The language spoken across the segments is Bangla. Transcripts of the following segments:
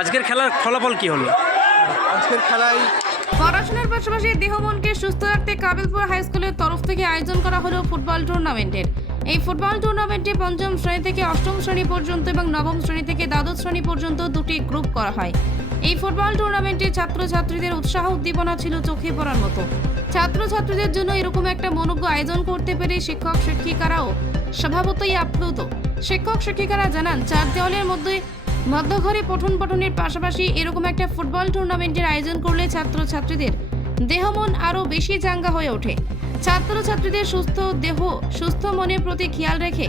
আজকের খেলার ফলাফল কি হলো? আজকের খেলায় পড়াশোনার পাশাপাশি দেহ মনকে সুস্থ রাখতে কাবিলপুর হাই স্কুলের তরফ থেকে আয়োজন করা হলো ফুটবল টুর্নামেন্টের। এই ফুটবল টুর্নামেন্টে পঞ্চম শ্রেণি থেকে অষ্টম শ্রেণি পর্যন্ত এবং নবম শ্রেণি থেকে দ্বাদশ শ্রেণি পর্যন্ত দুটি গ্রুপ করা হয়। এই ফুটবল টুর্নামেন্টে ছাত্রছাত্রীদের উৎসাহ উদ্দীপনা ছিল চোখে পড়ার মতো। ছাত্রছাত্রীদের জন্য এরকম একটা মনোজ্ঞ আয়োজন করতে পেরে শিক্ষক শিক্ষিকারাও স্বভাবতই আপ্লুত। শিক্ষক শিক্ষিকারা জানান চার দেওয়ালের মধ্যে মধ্যঘরে পঠন পঠনের পাশাপাশি এরকম একটা ফুটবল টুর্নামেন্টের আয়োজন করলে ছাত্রছাত্রীদের দেহ মন আরও বেশি চাঙ্গা হয়ে ওঠে। ছাত্রছাত্রীদের সুস্থ দেহ, সুস্থ মনের প্রতি খেয়াল রেখে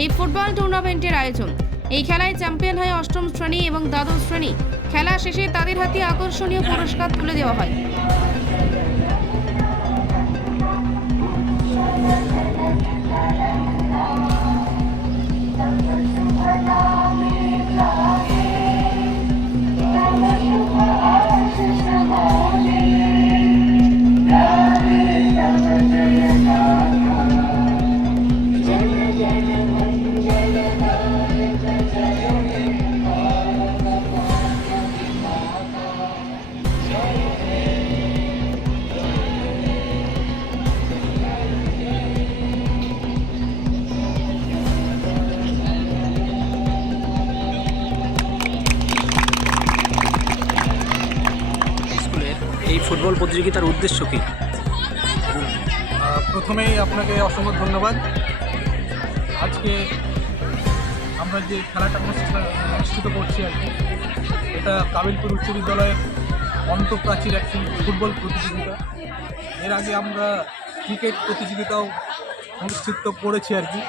এই ফুটবল টুর্নামেন্টের আয়োজন। এই খেলায় চ্যাম্পিয়ন হয় অষ্টম শ্রেণি এবং দ্বাদশ শ্রেণি খেলা শেষে তাদের হাতে আকর্ষণীয় পুরস্কার তুলে দেওয়া হয়। ফুটবল প্রতিযোগিতার উদ্দেশ্য কী? প্রথমেই আপনাকে অসংখ্য ধন্যবাদ। আজকে আমরা যে খেলাটা অনুষ্ঠিত- করছি আর কি, এটা কাবিলপুর উচ্চ বিদ্যালয়ের অন্তঃপ্রাচীর একটি ফুটবল প্রতিযোগিতা। এর আগে আমরা ক্রিকেট প্রতিযোগিতাও অনুষ্ঠিত করেছি আর কি।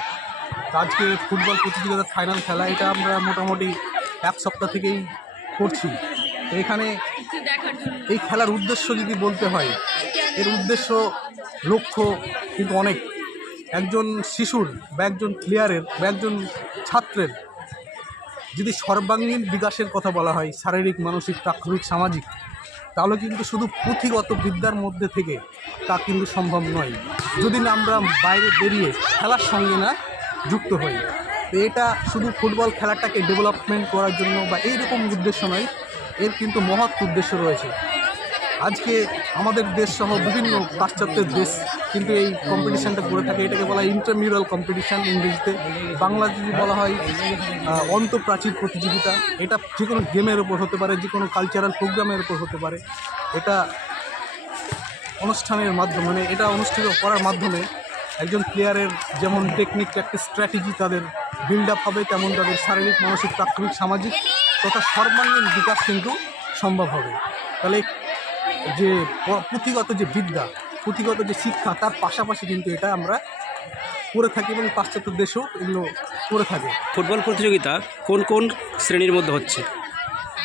আজকে ফুটবল প্রতিযোগিতার ফাইনাল খেলা, এটা আমরা মোটামুটি এক সপ্তাহ থেকেই করছি। এখানে এই খেলার উদ্দেশ্য যদি বলতে হয়, এর উদ্দেশ্য, লক্ষ্য কিন্তু অনেক। একজন শিশুর বা একজন প্লেয়ারের বা একজন ছাত্রের যদি সর্বাঙ্গীন বিকাশের কথা বলা হয়, শারীরিক, মানসিক, প্রাথমিক, সামাজিক, তাহলে কিন্তু শুধু পুঁথিগত বিদ্যার মধ্যে থেকে তা কিন্তু সম্ভব নয়। যদি না আমরা বাইরে বেরিয়ে খেলার সঙ্গে না যুক্ত হই এটা শুধু ফুটবল খেলাটাকে ডেভেলপমেন্ট করার জন্য বা এইরকম উদ্দেশ্য নয় এর কিন্তু মহৎ উদ্দেশ্য রয়েছে। আজকে আমাদের দেশ সহ বিভিন্ন পাশ্চাত্যের দেশ কিন্তু এই কম্পিটিশানটা করে থাকে, এটাকে বলা হয় ইন্টারমিউরাল কম্পিটিশান ইংরেজিতে। বাংলা যদি বলা হয় অন্তঃপ্রাচীর প্রতিযোগিতা। এটা যে কোনো গেমের ওপর হতে পারে, যে কোনো কালচারাল প্রোগ্রামের ওপর হতে পারে। এটা অনুষ্ঠানের মাধ্যমে মানে এটা অনুষ্ঠিত করার মাধ্যমে একজন প্লেয়ারের যেমন টেকনিক একটা স্ট্র্যাটেজি তাদের বিল্ড আপ হবে, তেমন তাদের শারীরিক, মানসিক, প্রাথমিক, সামাজিক তথা সর্বাঙ্গীন বিকাশ কিন্তু সম্ভব হবে। তাহলে যে পুঁথিগত যে বিদ্যা পুঁথিগত যে শিক্ষা তার পাশাপাশি কিন্তু এটা আমরা করে থাকি এবং পাশ্চাত্য দেশেও এগুলো করে থাকে। ফুটবল প্রতিযোগিতা কোন কোন শ্রেণির মধ্যে হচ্ছে?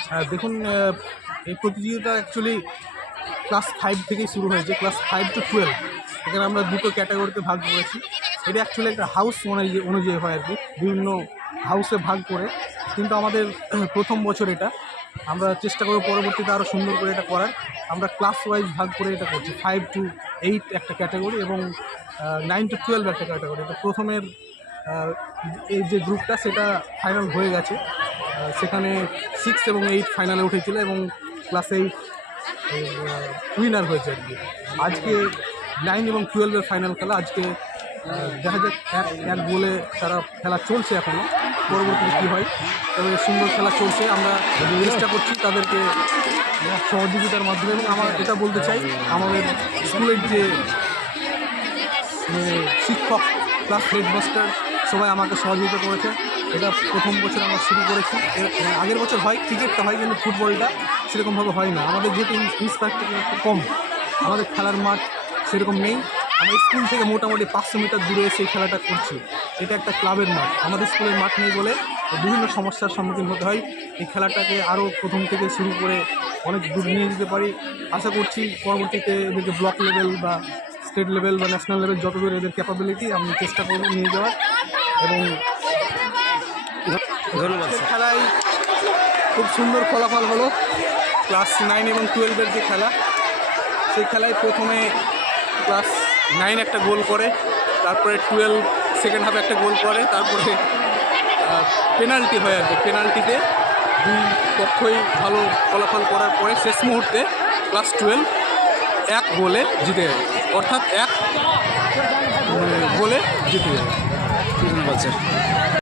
হ্যাঁ দেখুন এই প্রতিযোগিতা অ্যাকচুয়ালি ক্লাস ফাইভ থেকেই শুরু হয়েছে ক্লাস ফাইভ টু টুয়েলভ এখানে আমরা দুটো ক্যাটাগরিতে ভাগ করেছি। এটা অ্যাকচুয়ালি একটা হাউস অনুযায়ী অনুযায়ী হয় আর কি। বিভিন্ন হাউসে ভাগ করে, কিন্তু আমাদের প্রথম বছর এটা। আমরা চেষ্টা করব পরবর্তীতে আরও সুন্দর করে এটা করার। আমরা ক্লাস ওয়াইজ ভাগ করে এটা করছি ফাইভ টু এইট একটা ক্যাটাগরি এবং নাইন টু টুয়েলভ একটা ক্যাটাগরি তো প্রথমের এই যে গ্রুপটা সেটা ফাইনাল হয়ে গেছে। সেখানে সিক্স এবং এইট ফাইনালে উঠেছিল এবং ক্লাস এইট উইনার হয়েছে আজকে নাইন এবং টুয়েলভের ফাইনাল খেলা, আজকে দেখা যাক, এক এক গোলে তারা খেলা চলছে এখনও পরবর্তীতে কী হয়? তবে সুন্দর খেলা চলছে, আমরা চেষ্টা করছি তাদেরকে সহযোগিতার মাধ্যমে। এবং আমার এটা বলতে চাই, আমাদের স্কুলের যে মানে শিক্ষক প্লাস হেডমাস্টার সবাই আমাকে সহযোগিতা করেছে। এটা প্রথম বছর আমরা শুরু করেছি। আগের বছর হয় ক্রিকেটটা হয়, কিন্তু ফুটবলটা সেরকমভাবে হয় না। আমাদের যেহেতু একটু কম, আমাদের খেলার মাঠ সেরকম নেই। আমরা স্কুল থেকে মোটামুটি পাঁচশো মিটার দূরে এসে এই খেলাটা করছি। এটা একটা ক্লাবের মাঠ। আমাদের স্কুলের মাঠ নেই বলে বিভিন্ন সমস্যার সম্মুখীন হতে হয়। এই খেলাটাকে আরও প্রথম থেকে শুরু করে অনেক দূর নিয়ে যেতে পারি। আশা করছি পরবর্তীতে এদেরকে ব্লক লেভেল বা স্টেট লেভেল বা ন্যাশনাল লেভেল যত যতদূর এদের ক্যাপাবিলিটি আমি চেষ্টা করব নিয়ে যাওয়ার। এবং ধন্যবাদ খেলায় খুব সুন্দর ফলাফল হলো। ক্লাস নাইন এবং টুয়েলভের যে খেলা সেই খেলায় প্রথমে ক্লাস নাইন একটা গোল করে, তারপরে টুয়েলভ সেকেন্ড হাফে একটা গোল করে, তারপরে পেনাল্টি হয় আর কি পেনাল্টিতে দুই পক্ষই ভালো ফলাফল করার পরে শেষ মুহূর্তে ক্লাস টুয়েলভ এক গোলে জিতে যাবে অর্থাৎ এক গোলে জিতে স্যার